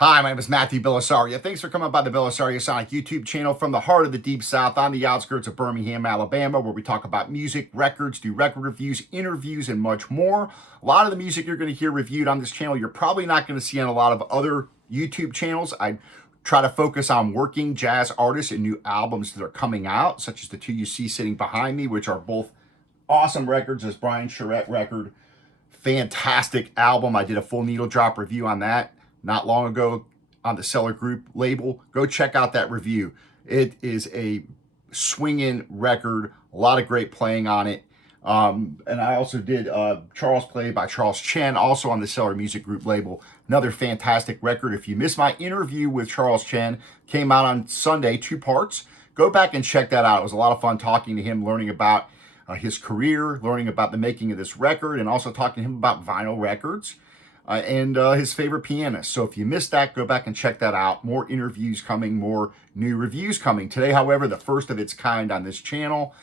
Hi, my name is Matthew Bellisario. Thanks for coming by the BellisarioSonic YouTube channel from the heart of the Deep South on the outskirts of Birmingham, Alabama, where we talk about music, records, do record reviews, interviews, and much more. A lot of the music you're going to hear reviewed on this channel, you're probably not going to see on a lot of other YouTube channels. I try to focus on working jazz artists and new albums that are coming out, such as the two you see sitting behind me, which are both awesome records. This Brian Charette record, fantastic album. I did a full needle drop review on that not long ago on the Cellar Group label. Go check out that review. It is a swinging record, a lot of great playing on it. And I also did Charles Play by Charles Chen, also on the Cellar Music Group label. Another fantastic record. If you missed my interview with Charles Chen, came out on Sunday, 2 parts. Go back and check that out. It was a lot of fun talking to him, learning about his career, learning about the making of this record, and also talking to him about vinyl records. And his favorite pianist. So if you missed that, go back and check that out. More interviews coming, more new reviews coming. Today, however, the first of its kind on this channel,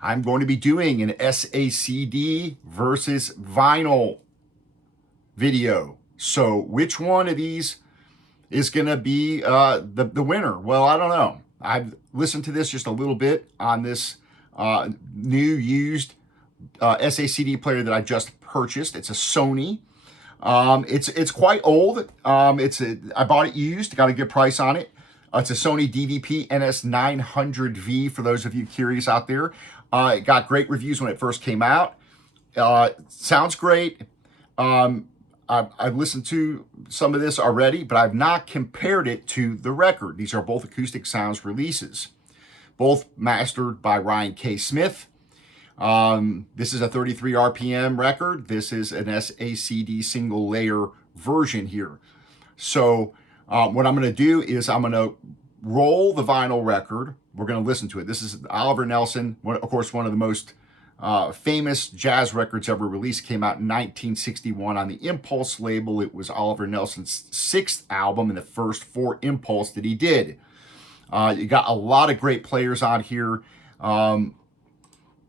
I'm going to be doing an SACD versus vinyl video. So which one of these is going to be the winner? Well, I don't know. I've listened to this just a little bit on this new used SACD player that I just purchased. It's a Sony. It's quite old. I bought it used, got a good price on it. It's a Sony DVP NS900V for those of you curious out there. It got great reviews when it first came out. Sounds great. I've listened to some of this already, but I've not compared it to the record. These are both Acoustic Sounds releases, both mastered by Ryan K. Smith. This is a 33 RPM record. This is an SACD single layer version here. So what I'm going to do is I'm going to roll the vinyl record. We're going to listen to it. This is Oliver Nelson, of course, one of the most famous jazz records ever released. Came out in 1961 on the Impulse label. It was Oliver Nelson's 6th album and the first 4 Impulse that he did. You got a lot of great players on here.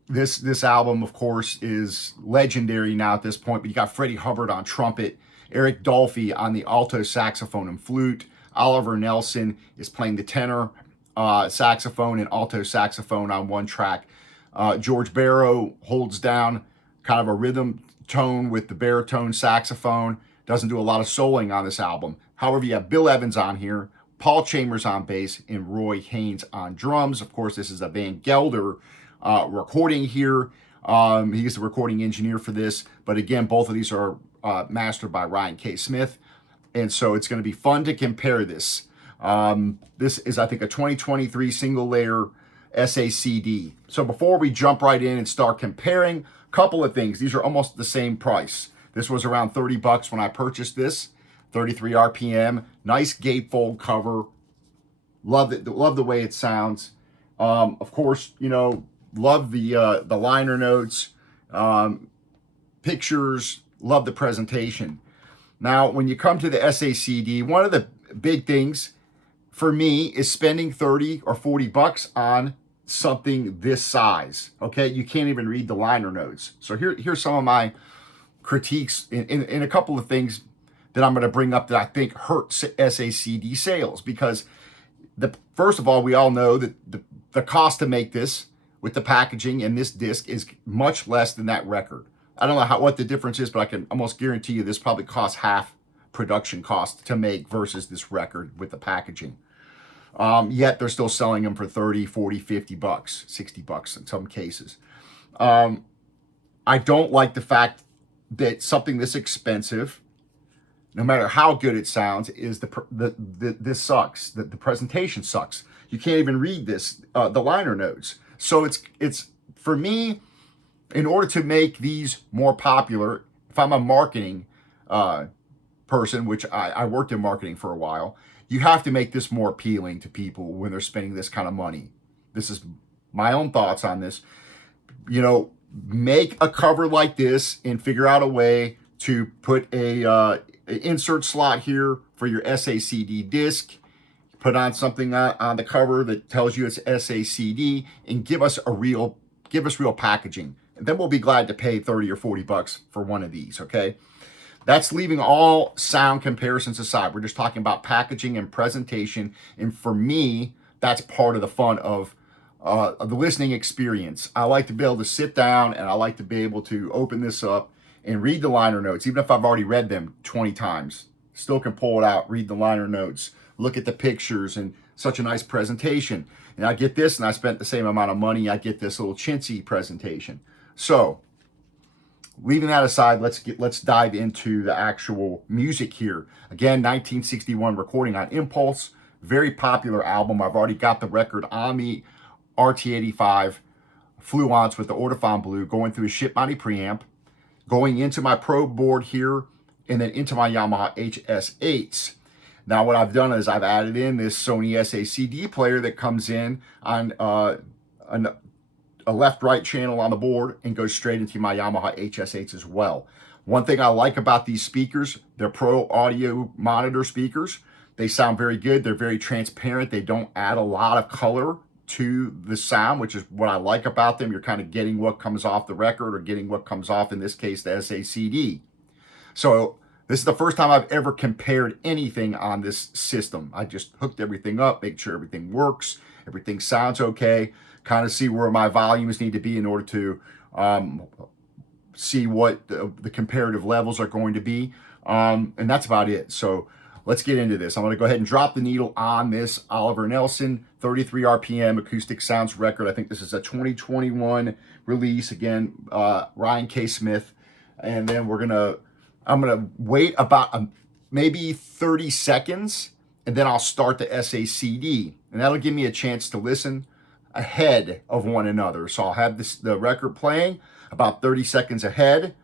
This album, of course, is legendary now at this point, but you got Freddie Hubbard on trumpet, Eric Dolphy on the alto saxophone and flute. Oliver Nelson is playing the tenor saxophone and alto saxophone on one track. George Barrow holds down kind of a rhythm tone with the baritone saxophone. Doesn't do a lot of soloing on this album. However, you have Bill Evans on here, Paul Chambers on bass, and Roy Haynes on drums. Of course, this is a Van Gelder recording here. He's the recording engineer for this. But again, both of these are mastered by Ryan K. Smith. And so it's going to be fun to compare this. This is, I think, a 2023 single layer SACD. So before we jump right in and start comparing, a couple of things. These are almost the same price. This was around $30 when I purchased this. 33 RPM, nice gatefold cover. Love it. Love the way it sounds. Of course, you know, love the liner notes, pictures, love the presentation. Now, when you come to the SACD, one of the big things for me is spending 30 or 40 bucks on something this size. Okay, you can't even read the liner notes. So here's some of my critiques in a couple of things that I'm going to bring up that I think hurt SACD sales, because first of all, we all know that the cost to make this with the packaging and this disc is much less than that record. I don't know what the difference is, but I can almost guarantee you this probably costs half production cost to make versus this record with the packaging. Yet they're still selling them for 30, 40, 50 bucks, 60 bucks in some cases. I don't like the fact that something this expensive, no matter how good it sounds, is this sucks. The presentation sucks. You can't even read this, the liner notes. So it's for me, in order to make these more popular, if I'm a marketing person, which I worked in marketing for a while, you have to make this more appealing to people when they're spending this kind of money. This is my own thoughts on this. You know, make a cover like this and figure out a way to put a insert slot here for your SACD disc. Put on something on the cover that tells you it's SACD, and give us real packaging. And then we'll be glad to pay 30 or 40 bucks for one of these, okay? That's leaving all sound comparisons aside. We're just talking about packaging and presentation. And for me, that's part of the fun of the listening experience. I like to be able to sit down and I like to be able to open this up and read the liner notes, even if I've already read them 20 times. Still can pull it out, read the liner notes, look at the pictures, and such a nice presentation. And I get this, and I spent the same amount of money. I get this little chintzy presentation. So, leaving that aside, let's dive into the actual music here. Again, 1961 recording on Impulse, very popular album. I've already got the record on the RT85 Fluence with the Ortophon Blue, going through a ship mounted preamp, going into my probe board here, and then into my Yamaha HS8s. Now what I've done is I've added in this Sony SACD player that comes in on a left-right channel on the board and goes straight into my Yamaha HS8s as well. One thing I like about these speakers, they're Pro Audio monitor speakers. They sound very good. They're very transparent. They don't add a lot of color to the sound, which is what I like about them. You're kind of getting what comes off the record or getting what comes off, in this case, the SACD. So this is the first time I've ever compared anything on this system. I just hooked everything up, make sure everything works, everything sounds okay, kind of see where my volumes need to be in order to see what the comparative levels are going to be. And that's about it. So let's get into this. I'm going to go ahead and drop the needle on this Oliver Nelson 33 RPM Acoustic Sounds record. I think this is a 2021 release. Again, Ryan K. Smith. And then I'm gonna wait about maybe 30 seconds, and then I'll start the SACD, and that'll give me a chance to listen ahead of one another. So I'll have the record playing about 30 seconds ahead,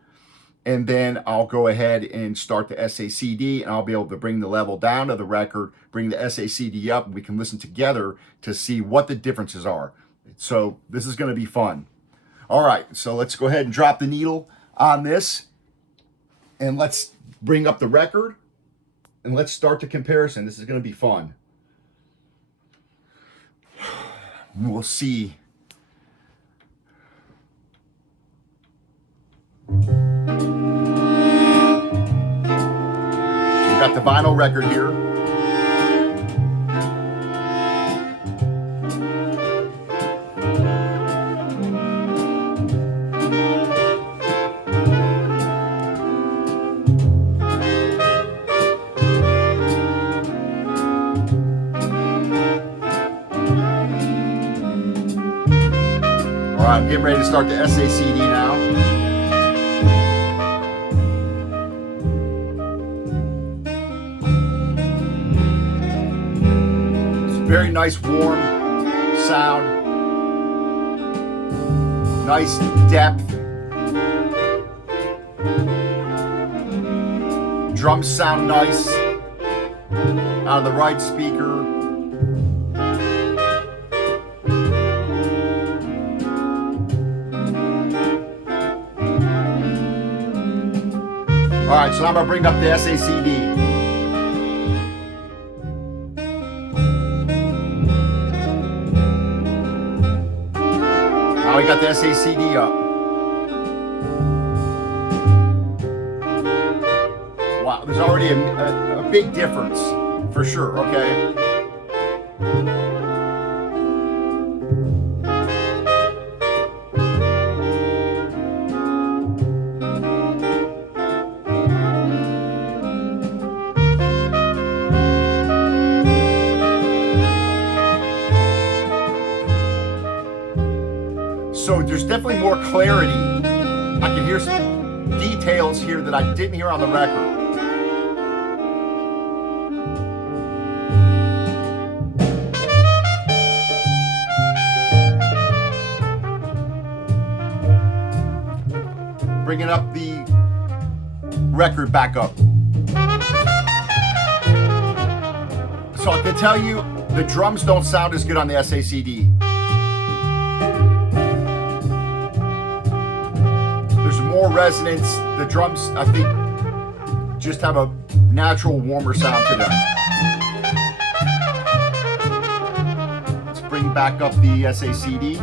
and then I'll go ahead and start the SACD, and I'll be able to bring the level down of the record, bring the SACD up, and we can listen together to see what the differences are. So this is gonna be fun. All right, so let's go ahead and drop the needle on this. And let's bring up the record and let's start the comparison. This is going to be fun. We'll see. So we got the vinyl record here. All right, I'm getting ready to start the SACD now. It's a very nice, warm sound. Nice depth. Drums sound nice out of the right speaker. All right, so now I'm gonna bring up the SACD. Now we got the SACD up. Wow, there's already a big difference, for sure, okay? So there's definitely more clarity. I can hear some details here that I didn't hear on the record. Bringing up the record back up. So I can tell you, the drums don't sound as good on the SACD. More resonance. The drums, I think, just have a natural warmer sound to them. Let's bring back up the SACD.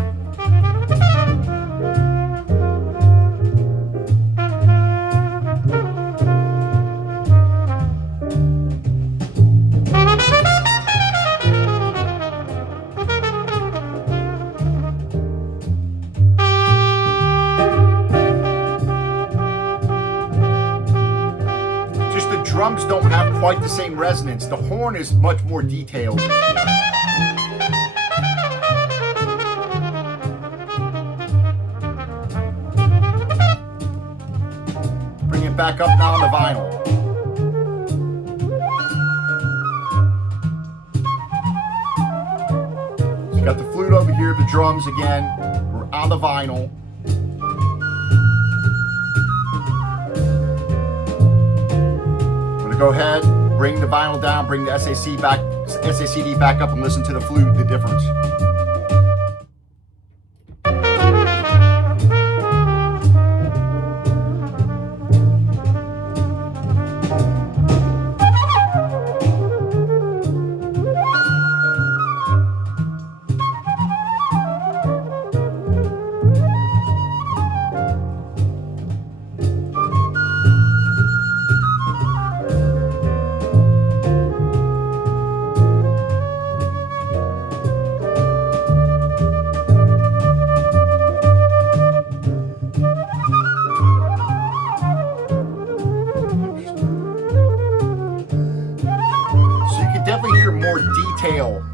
don't have quite the same resonance. The horn is much more detailed. Bring it back up now on the vinyl. So you got the flute over here, the drums again. We're on the vinyl. Go ahead, bring the vinyl down, bring the SACD back up and listen to the flute, the difference.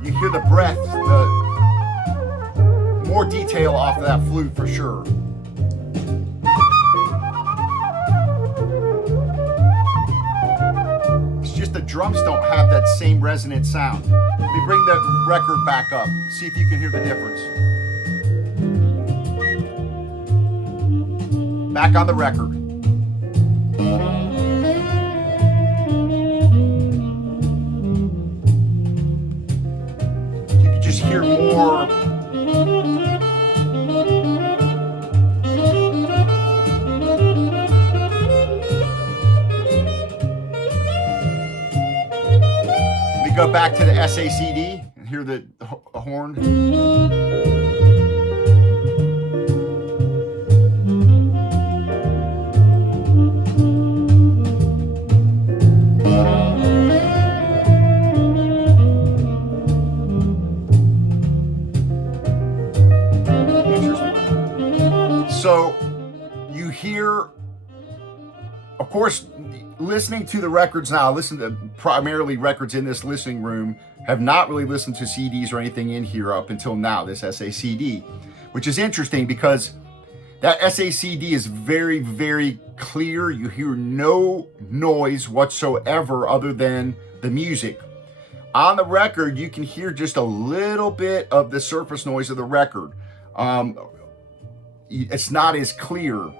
You hear the breath, more detail off of that flute for sure. It's just the drums don't have that same resonant sound. Let me bring the record back up, see if you can hear the difference. Back on the record. Hear more. Let me go back to the SACD and hear the horn. So you hear, of course, listening to the records now, listen to primarily records in this listening room, have not really listened to CDs or anything in here up until now, this SACD, which is interesting because that SACD is very, very clear. You hear no noise whatsoever other than the music. On the record, you can hear just a little bit of the surface noise of the record. It's not as clear,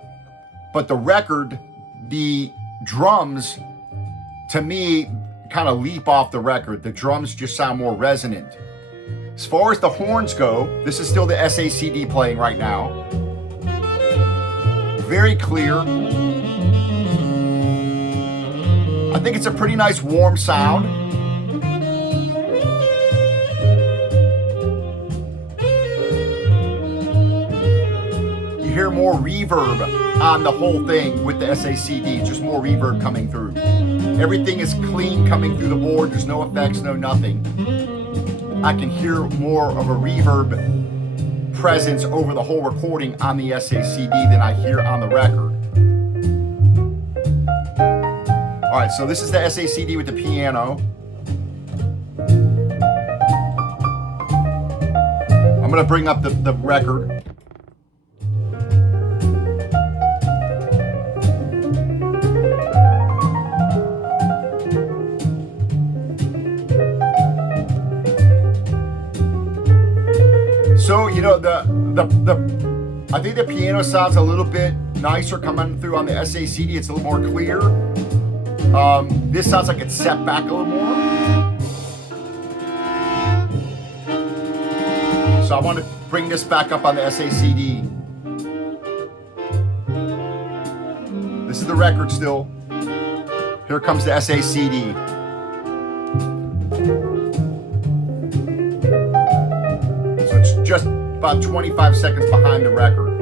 but the record, the drums, to me, kind of leap off the record. The drums just sound more resonant. As far as the horns go, this is still the SACD playing right now. Very clear. I think it's a pretty nice warm sound. Hear more reverb on the whole thing with the SACD, just more reverb coming through. Everything is clean coming through the board. There's no effects, no nothing. I can hear more of a reverb presence over the whole recording on the SACD than I hear on the record. All right, so this is the SACD with the piano. I'm gonna bring up the record. So, you know, I think the piano sounds a little bit nicer coming through on the SACD. It's a little more clear. This sounds like it's set back a little more. So I want to bring this back up on the SACD. This is the record still. Here comes the SACD. Just about 25 seconds behind the record.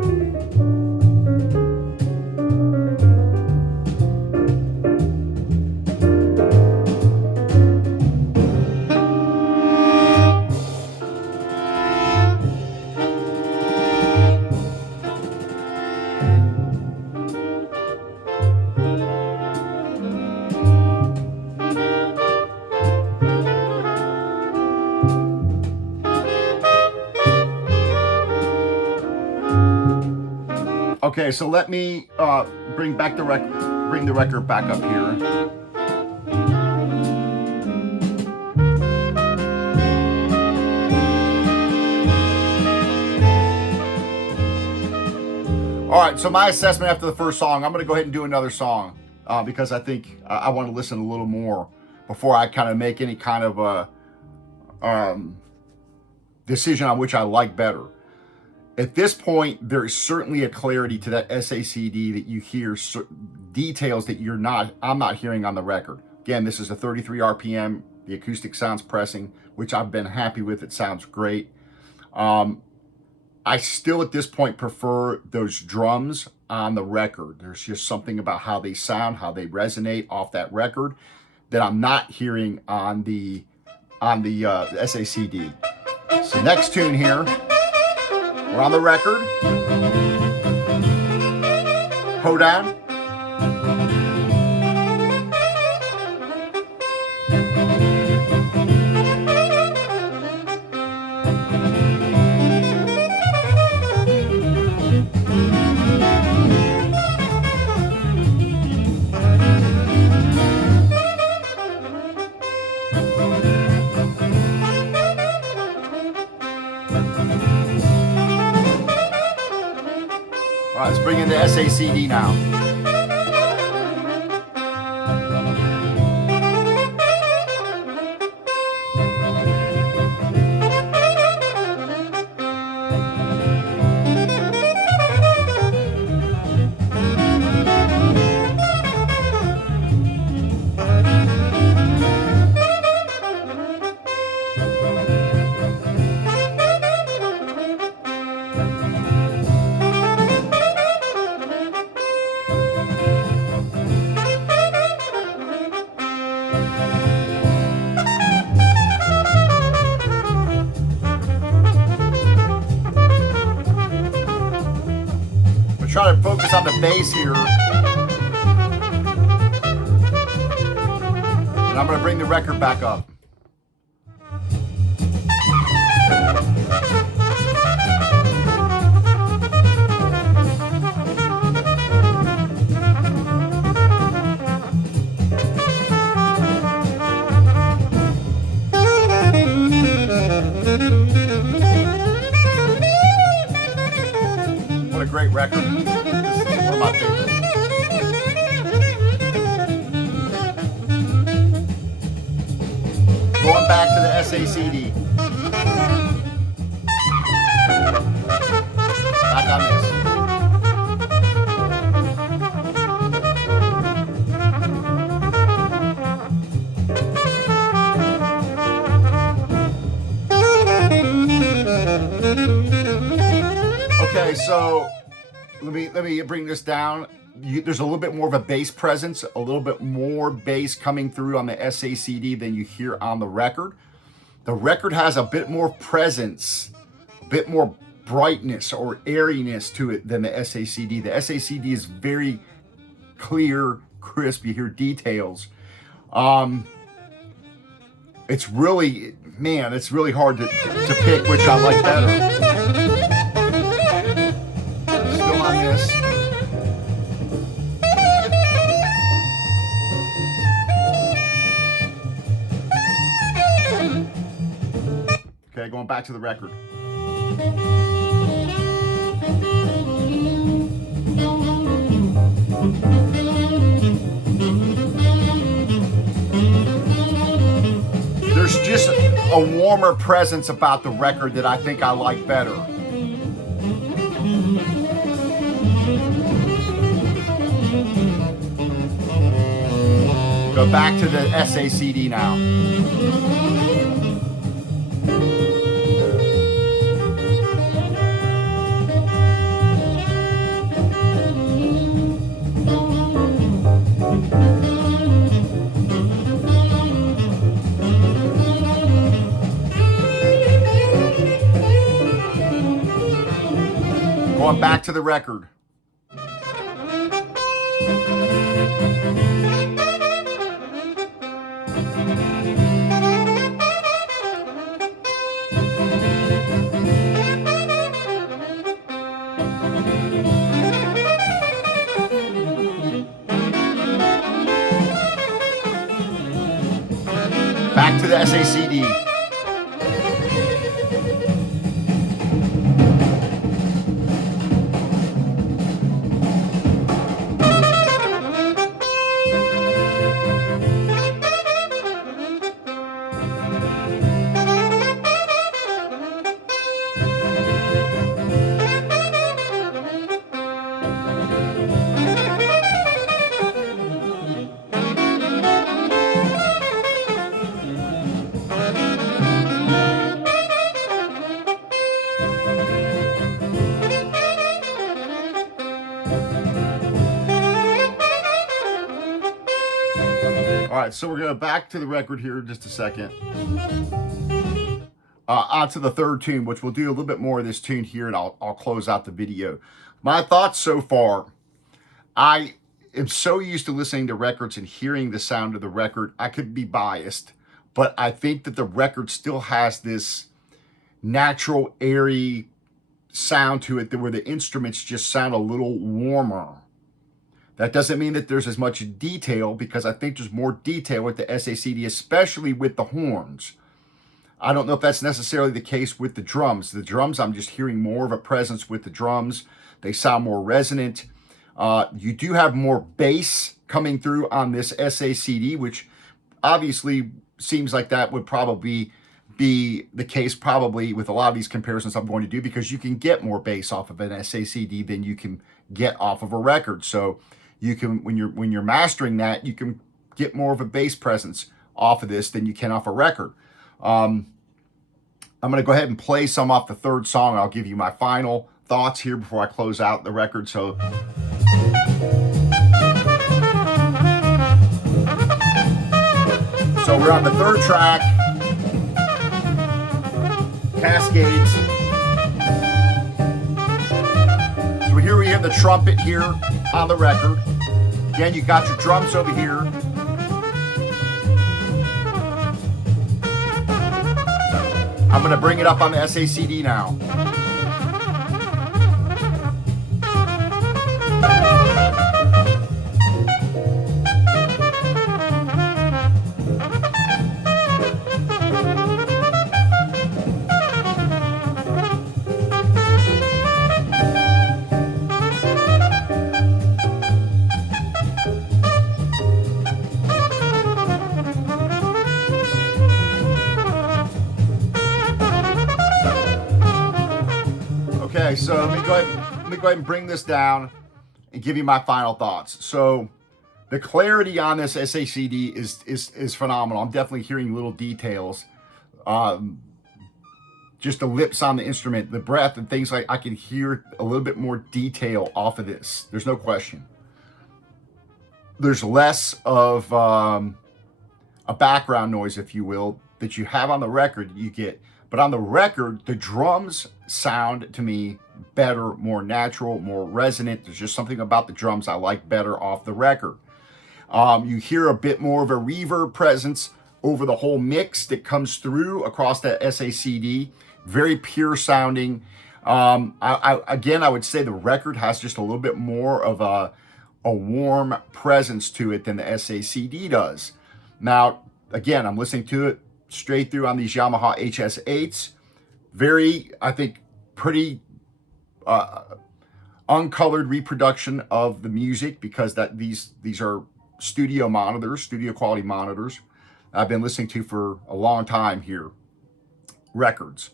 Okay, so let me bring the record back up here. All right, so my assessment after the first song, I'm going to go ahead and do another song because I think I want to listen a little more before I kind of make any kind of a decision on which I like better. At this point, there is certainly a clarity to that SACD that you hear details that I'm not hearing on the record. Again, this is a 33 RPM, the Acoustic Sounds pressing, which I've been happy with. It sounds great. I still at this point prefer those drums on the record. There's just something about how they sound, how they resonate off that record that I'm not hearing on the SACD. So next tune here, we're on the record. Hold on. All right, let's bring in the SACD now. Try to focus on the bass here. And I'm going to bring the record back up. What a great record. This is one of my favorites. Going back to the SACD. Back on this. Okay, so let me bring this down. There's a little bit more of a bass presence, a little bit more bass coming through on the SACD than you hear on the record. The record has a bit more presence, a bit more brightness or airiness to it than the SACD. The SACD is very clear, crisp. You hear details. It's really, man, it's really hard to pick which I like better. Still on this. Okay, going back to the record. There's just a warmer presence about the record that I think I like better. Go back to the SACD now. Going back to the record. Back to the SACD. All right, so we're going to back to the record here in just a second. Onto the third tune, which we'll do a little bit more of this tune here, and I'll close out the video. My thoughts so far, I am so used to listening to records and hearing the sound of the record. I could be biased, but I think that the record still has this natural, airy sound to it where the instruments just sound a little warmer. That doesn't mean that there's as much detail, because I think there's more detail with the SACD, especially with the horns. I don't know if that's necessarily the case with the drums. The drums, I'm just hearing more of a presence with the drums. They sound more resonant. You do have more bass coming through on this SACD, which obviously seems like that would probably be the case probably with a lot of these comparisons I'm going to do, because you can get more bass off of an SACD than you can get off of a record. So you can, when you're mastering that, you can get more of a bass presence off of this than you can off a record. I'm going to go ahead and play some off the third song. I'll give you my final thoughts here before I close out the record. So we're on the third track, Cascades. So here we have the trumpet here on the record. Again, you got your drums over here. I'm going to bring it up on the SACD now. Okay, so let me go ahead and bring this down and give you my final thoughts. So the clarity on this SACD is phenomenal. I'm definitely hearing little details. Just the lips on the instrument, the breath and things like, I can hear a little bit more detail off of this. There's no question. There's less of a background noise, if you will, that you have on the record you get. But on the record, the drums sound to me better, more natural, more resonant. There's just something about the drums I like better off the record. You hear a bit more of a reverb presence over the whole mix that comes through across that SACD. Very pure sounding. Again, I would say the record has just a little bit more of a warm presence to it than the SACD does. Now, again, I'm listening to it straight through on these Yamaha HS8s. Very, I think, pretty uncolored reproduction of the music, because these are studio monitors, studio quality monitors I've been listening to for a long time here, records.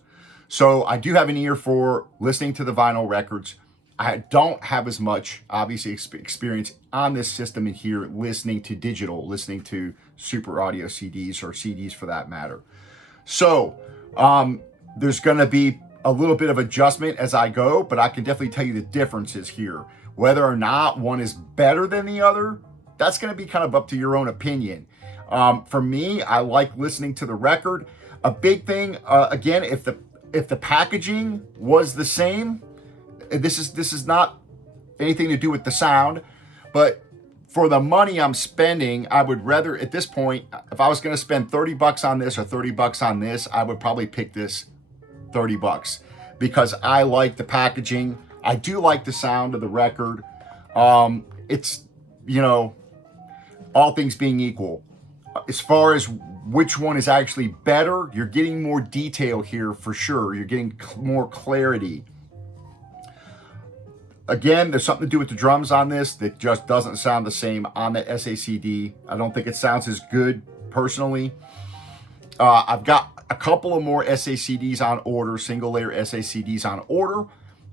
So I do have an ear for listening to the vinyl records. I don't have as much, obviously, experience on this system in here listening to digital, listening to super audio CDs, or CDs for that matter. So there's going to be a little bit of adjustment as I go, but I can definitely tell you the differences here. Whether or not one is better than the other, that's going to be kind of up to your own opinion. For me, I like listening to the record. A big thing, again, if the packaging was the same, this is not anything to do with the sound, but for the money I'm spending, I would rather, at this point, if I was going to spend $30 on this or $30 on this, I would probably pick this $30, because I like the packaging. I do like the sound of the record. It's, all things being equal. As far as which one is actually better. You're getting more detail here for sure. You're getting more clarity. Again, there's something to do with the drums on this that just doesn't sound the same on the SACD. I don't think it sounds as good personally. I've got a couple of more SACDs on order, single layer SACDs on order,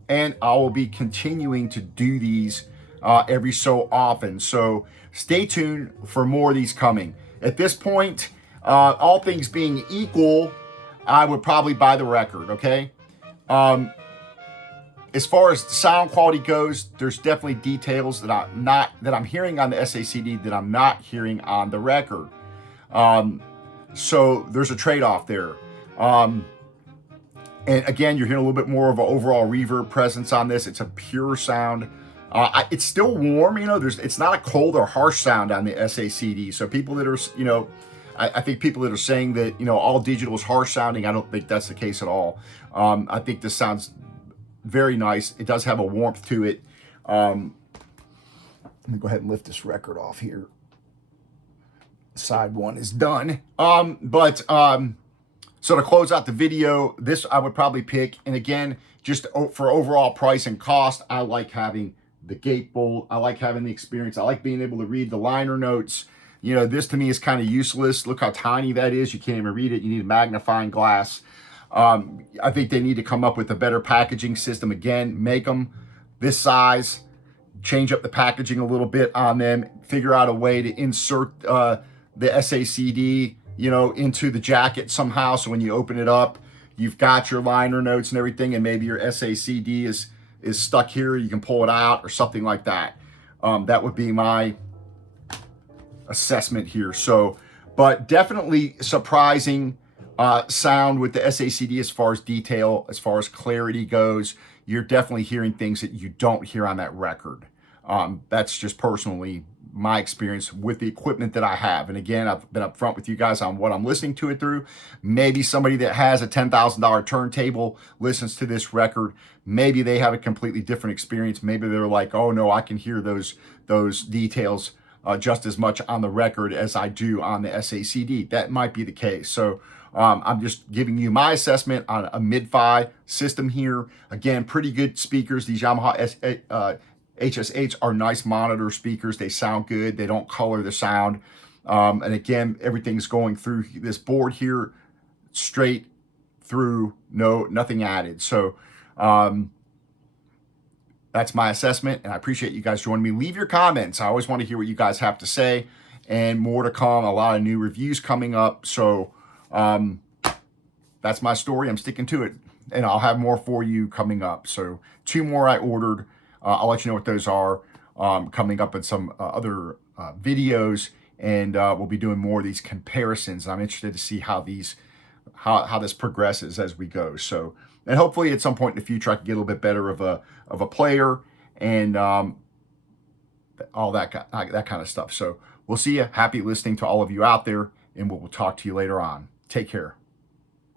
and I will be continuing to do these every so often. So stay tuned for more of these coming. At this point, all things being equal, I would probably buy the record, okay? As far as sound quality goes, there's definitely details that I'm hearing on the SACD that I'm not hearing on the record. So there's a trade-off there. And again, you're hearing a little bit more of an overall reverb presence on this. It's a pure sound. It's still warm, you know. It's not a cold or harsh sound on the SACD. So people that are, you know, I think people that are saying that, you know, all digital is harsh sounding, I don't think that's the case at all. I think this sounds very nice. It does have a warmth to it. Let me go ahead and lift this record off here. Side one is done. So to close out the video, this I would probably pick. And again, just for overall price and cost, I like having the gatefold. I like having the experience. I like being able to read the liner notes. You know, this to me is kind of useless. Look how tiny that is. You can't even read it. You need a magnifying glass. I think they need to come up with a better packaging system. Again, make them this size, change up the packaging a little bit on them, figure out a way to insert the SACD, you know, into the jacket somehow. So when you open it up, you've got your liner notes and everything, and maybe your SACD is stuck here. You can pull it out or something like that. That would be my assessment here. So, but definitely surprising sound with the SACD as far as detail, as far as clarity goes. You're definitely hearing things that you don't hear on that record. That's just personally my experience with the equipment that I have. And again, I've been upfront with you guys on what I'm listening to it through. Maybe somebody that has a $10,000 turntable listens to this record. Maybe they have a completely different experience. Maybe they're like, oh no, I can hear those details just as much on the record as I do on the SACD. That might be the case. So I'm just giving you my assessment on a mid-fi system here. Again, pretty good speakers. These Yamaha HSH are nice monitor speakers. They sound good. They don't color the sound. And again, everything's going through this board here straight through, nothing added. So that's my assessment, and I appreciate you guys joining me. Leave your comments. I always want to hear what you guys have to say, and more to come. A lot of new reviews coming up. So that's my story. I'm sticking to it, and I'll have more for you coming up. So 2 more I ordered. I'll let you know what those are coming up in some other videos, and we'll be doing more of these comparisons. I'm interested to see how this progresses as we go. So, and hopefully at some point in the future I can get a little bit better of a player and all that kind of stuff. So we'll see you. Happy listening to all of you out there, and we'll talk to you later on. Take care.